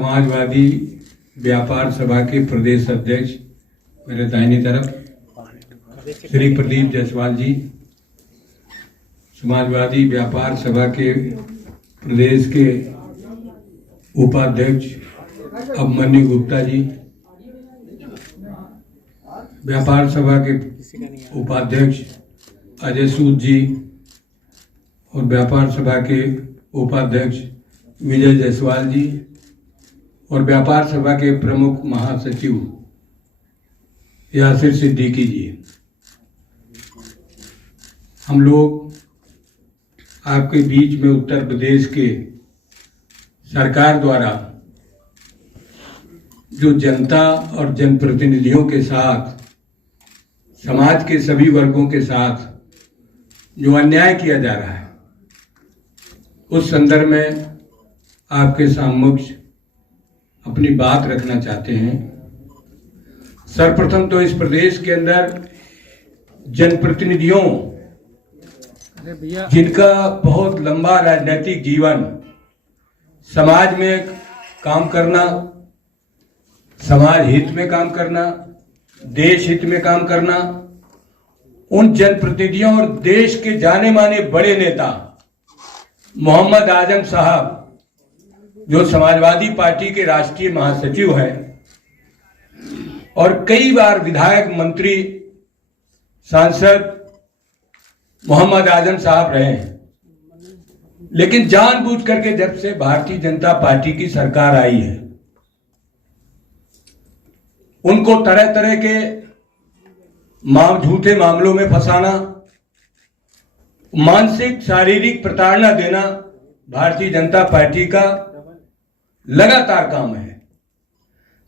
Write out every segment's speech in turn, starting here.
समाजवादी व्यापार सभा के प्रदेश अध्यक्ष मेरे दाहिनी तरफ श्री प्रदीप जायसवाल जी, समाजवादी व्यापार सभा के प्रदेश के उपाध्यक्ष अभिमन्यु गुप्ता जी, व्यापार सभा के उपाध्यक्ष अजय सूद जी और व्यापार सभा के उपाध्यक्ष विजय जायसवाल जी और व्यापार सभा के प्रमुख महासचिव यासिर सिद्दीकी जी, हम लोग आपके बीच में उत्तर प्रदेश के सरकार द्वारा जो जनता और जनप्रतिनिधियों के साथ, समाज के सभी वर्गों के साथ जो अन्याय किया जा रहा है, उस संदर्भ में आपके समक्ष अपनी बात रखना चाहते हैं। सर्वप्रथम तो इस प्रदेश के अंदर जनप्रतिनिधियों, जिनका बहुत लंबा राजनीतिक जीवन, समाज में काम करना, समाज हित में काम करना, देश हित में काम करना, उन जनप्रतिनिधियों और देश के जाने माने बड़े नेता मोहम्मद आजम साहब, जो समाजवादी पार्टी के राष्ट्रीय महासचिव हैं और कई बार विधायक, मंत्री, सांसद मोहम्मद आजम साहब रहे हैं, लेकिन जानबूझ करके जब से भारतीय जनता पार्टी की सरकार आई है, उनको तरह तरह के झूठे मामलों में फंसाना, मानसिक शारीरिक प्रताड़ना देना भारतीय जनता पार्टी का लगातार काम है।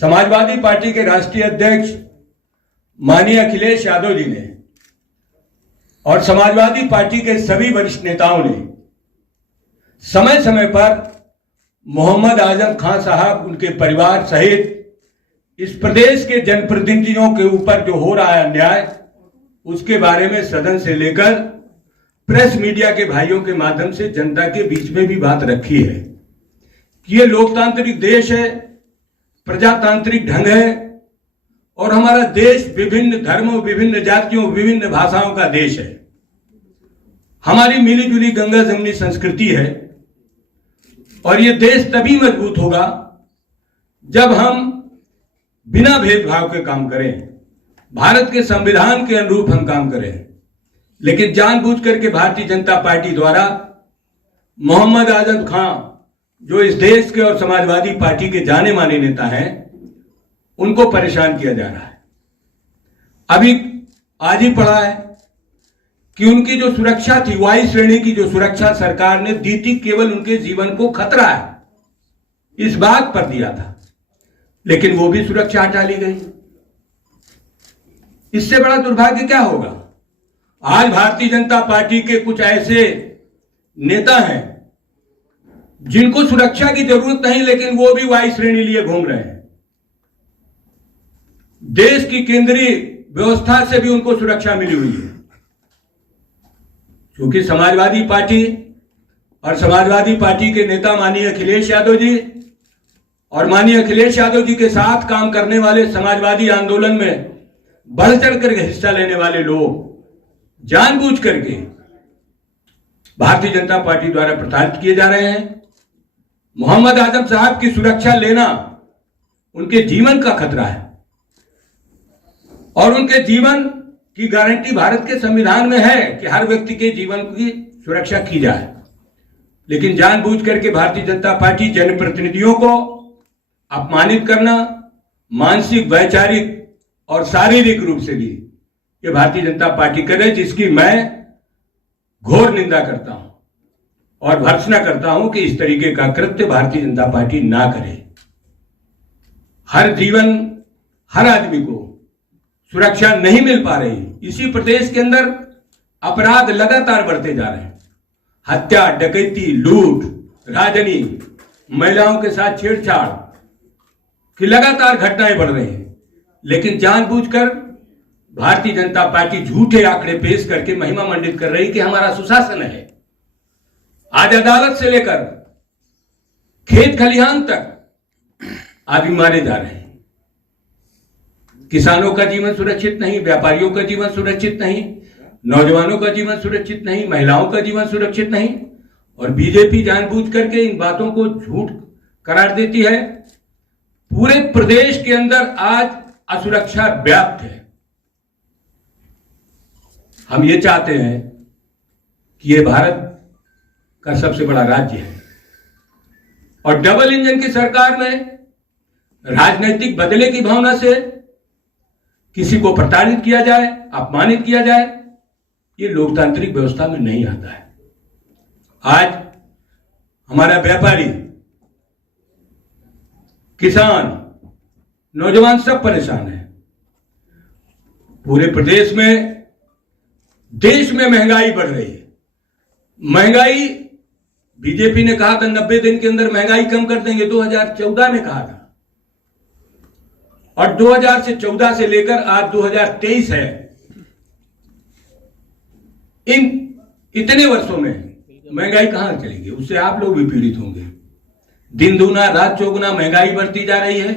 समाजवादी पार्टी के राष्ट्रीय अध्यक्ष माननीय अखिलेश यादव जी ने और समाजवादी पार्टी के सभी वरिष्ठ नेताओं ने समय समय पर मोहम्मद आजम खान साहब, उनके परिवार सहित इस प्रदेश के जनप्रतिनिधियों के ऊपर जो हो रहा है अन्याय, उसके बारे में सदन से लेकर प्रेस मीडिया के भाइयों के माध्यम से जनता के बीच में भी बात रखी है कि ये लोकतांत्रिक देश है, प्रजातांत्रिक ढंग है और हमारा देश विभिन्न धर्मों, विभिन्न जातियों, विभिन्न भाषाओं का देश है। हमारी मिली जुली गंगा जमुनी संस्कृति है और ये देश तभी मजबूत होगा जब हम बिना भेदभाव के काम करें, भारत के संविधान के अनुरूप हम काम करें। लेकिन जानबूझ करके भारतीय जनता पार्टी द्वारा मोहम्मद आजम खान, जो इस देश के और समाजवादी पार्टी के जाने माने नेता हैं, उनको परेशान किया जा रहा है। अभी आज ही पढ़ा है कि उनकी जो सुरक्षा थी, वायु श्रेणी की जो सुरक्षा सरकार ने दी थी, केवल उनके जीवन को खतरा है इस बात पर दिया था, लेकिन वो भी सुरक्षा हटा ली गई। इससे बड़ा दुर्भाग्य क्या होगा? आज भारतीय जनता पार्टी के कुछ ऐसे नेता हैं जिनको सुरक्षा की जरूरत नहीं, लेकिन वो भी वायु श्रेणी लिए घूम रहे हैं। देश की केंद्रीय व्यवस्था से भी उनको सुरक्षा मिली हुई है, क्योंकि समाजवादी पार्टी और समाजवादी पार्टी के नेता माननीय अखिलेश यादव जी और माननीय अखिलेश यादव जी के साथ काम करने वाले, समाजवादी आंदोलन में बढ़ चढ़ कर हिस्सा लेने वाले लोग जानबूझ करके भारतीय जनता पार्टी द्वारा प्रताड़ित किए जा रहे हैं। मोहम्मद आजम साहब की सुरक्षा लेना उनके जीवन का खतरा है और उनके जीवन की गारंटी भारत के संविधान में है कि हर व्यक्ति के जीवन की सुरक्षा की जाए। लेकिन जानबूझ करके भारतीय जनता पार्टी जनप्रतिनिधियों को अपमानित करना, मानसिक, वैचारिक और शारीरिक रूप से भी ये भारतीय जनता पार्टी करे, जिसकी मैं घोर निंदा करता हूं और भर्त्सना करता हूं कि इस तरीके का कृत्य भारतीय जनता पार्टी ना करे। हर आदमी को सुरक्षा नहीं मिल पा रही। इसी प्रदेश के अंदर अपराध लगातार बढ़ते जा रहे हैं। हत्या, डकैती, लूट, राजनी, महिलाओं के साथ छेड़छाड़ की लगातार घटनाएं बढ़ रही हैं, लेकिन जानबूझकर भारतीय जनता पार्टी झूठे आंकड़े पेश करके महिमा मंडित कर रही कि हमारा सुशासन है। आज अदालत से लेकर खेत खलिहान तक आदमी मारे जा रहे हैं। किसानों का जीवन सुरक्षित नहीं, व्यापारियों का जीवन सुरक्षित नहीं, नौजवानों का जीवन सुरक्षित नहीं, महिलाओं का जीवन सुरक्षित नहीं, और बीजेपी जानबूझ करके इन बातों को झूठ करार देती है। पूरे प्रदेश के अंदर आज असुरक्षा व्याप्त है। हम ये चाहते हैं कि ये भारत का सबसे बड़ा राज्य है और डबल इंजन की सरकार में राजनीतिक बदले की भावना से किसी को प्रताड़ित किया जाए, अपमानित किया जाए, ये लोकतांत्रिक व्यवस्था में नहीं आता है। आज हमारा व्यापारी, किसान, नौजवान सब परेशान है। पूरे प्रदेश में, देश में महंगाई बढ़ रही है। महंगाई, बीजेपी ने कहा था 90 दिन के अंदर महंगाई कम कर देंगे, 2014 में कहा था, और 2014 से लेकर आज 2023 है। इन इतने वर्षों में महंगाई कहां चलेगी? उससे आप लोग भी पीड़ित होंगे। दिन दूना रात चौगुना महंगाई बढ़ती जा रही है।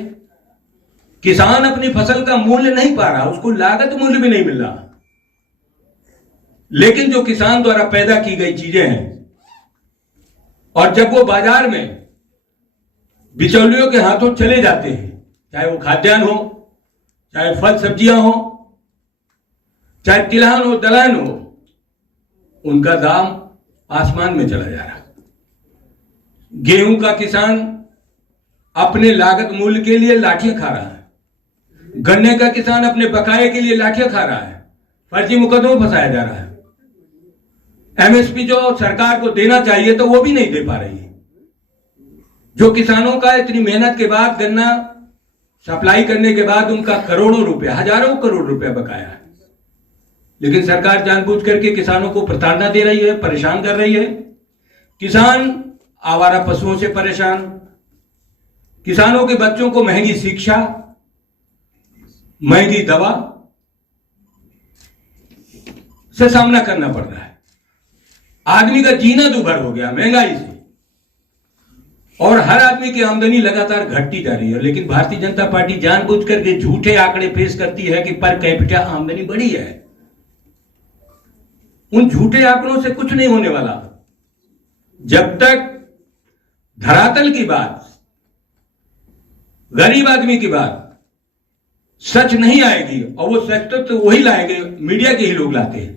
किसान अपनी फसल का मूल्य नहीं पा रहा, उसको लागत मूल्य भी नहीं मिल रहा। लेकिन जो किसान द्वारा पैदा की गई चीजें हैं, और जब वो बाजार में बिचौलियों के हाथों चले जाते हैं, चाहे वो खाद्यान्न हो, चाहे फल सब्जियां हो, चाहे तिलहन हो, दलहन हो, उनका दाम आसमान में चला जा रहा है। गेहूं का किसान अपने लागत मूल्य के लिए लाठियां खा रहा है। गन्ने का किसान अपने बकाये के लिए लाठियां खा रहा है। फर्जी मुकदमों में फंसाया जा रहा है। एमएसपी जो सरकार को देना चाहिए तो वो भी नहीं दे पा रही है। जो किसानों का इतनी मेहनत के बाद गन्ना सप्लाई करने के बाद उनका करोड़ों रुपए, हजारों करोड़ रुपए बकाया है, लेकिन सरकार जानबूझ करके किसानों को प्रताड़ना दे रही है, परेशान कर रही है। किसान आवारा पशुओं से परेशान, किसानों के बच्चों को महंगी शिक्षा, महंगी दवा से सामना करना पड़ रहा है। आदमी का जीना दुभर हो गया महंगाई से, और हर आदमी की आमदनी लगातार घटती जा रही है। लेकिन भारतीय जनता पार्टी जानबूझ करके झूठे आंकड़े पेश करती है कि पर कैपिटा आमदनी बढ़ी है। उन झूठे आंकड़ों से कुछ नहीं होने वाला जब तक धरातल की बात, गरीब आदमी की बात सच नहीं आएगी। और वो सच तो वही लाएंगे, मीडिया के ही लोग लाते हैं।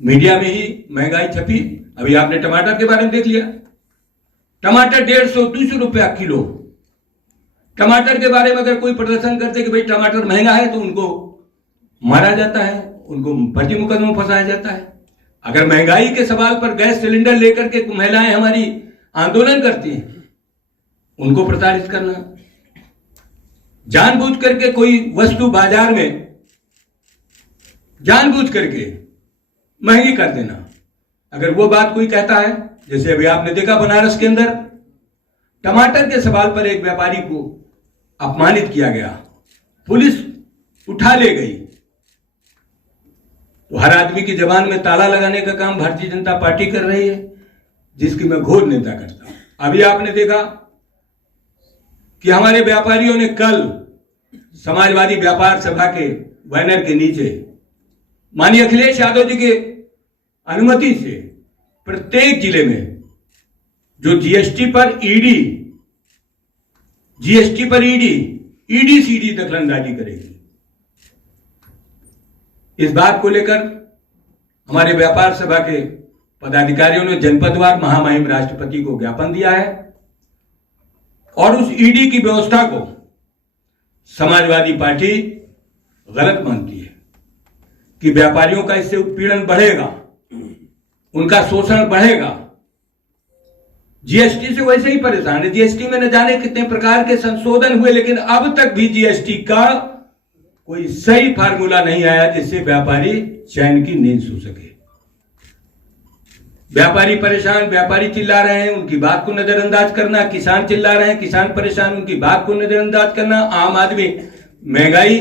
मीडिया में ही महंगाई छपी। अभी आपने टमाटर के बारे में देख लिया, टमाटर 150-200 रुपया किलो। टमाटर के बारे में अगर कोई प्रदर्शन करते कि भाई टमाटर महंगा है तो उनको मारा जाता है, उनको फर्जी मुकदमों में फंसाया जाता है। अगर महंगाई के सवाल पर गैस सिलेंडर लेकर के महिलाएं हमारी आंदोलन करती हैं, उनको प्रताड़ित करना, जानबूझ करके कोई वस्तु बाजार में जानबूझ करके महंगी कर देना। अगर वो बात कोई कहता है, जैसे अभी आपने देखा बनारस के अंदर टमाटर के सवाल पर एक व्यापारी को अपमानित किया गया, पुलिस उठा ले गई, तो हर आदमी की जबान में ताला लगाने का काम भारतीय जनता पार्टी कर रही है, जिसकी मैं घोर निंदा करता हूं। अभी आपने देखा कि हमारे व्यापारियों ने कल समाजवादी व्यापार सभा के बैनर के नीचे माननीय अखिलेश यादव जी के अनुमति से प्रत्येक जिले में जो जीएसटी पर ईडी सीडी दखलंदाजी करेगी, इस बात को लेकर हमारे व्यापार सभा के पदाधिकारियों ने जनपदवार महामहिम राष्ट्रपति को ज्ञापन दिया है। और उस ईडी की व्यवस्था को समाजवादी पार्टी गलत मानती है कि व्यापारियों का इससे उत्पीड़न बढ़ेगा, उनका शोषण बढ़ेगा। जीएसटी से वैसे ही परेशान है। जीएसटी में न जाने कितने प्रकार के संशोधन हुए, लेकिन अब तक भी जीएसटी का कोई सही फार्मूला नहीं आया जिससे व्यापारी चैन की नींद सो सके। व्यापारी परेशान, व्यापारी चिल्ला रहे हैं, उनकी बात को नजरअंदाज करना, किसान चिल्ला रहे हैं, किसान परेशान, उनकी बात को नजरअंदाज करना, आम आदमी महंगाई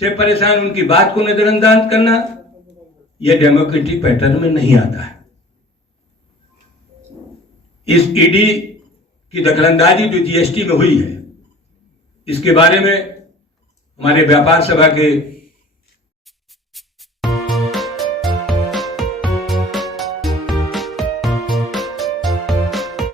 से परेशान, उनकी बात को नजरअंदाज करना, यह डेमोक्रेटिक पैटर्न में नहीं आता है। इस ईडी की दखलंदाजी जो जीएसटी में हुई है, इसके बारे में हमारे व्यापार सभा के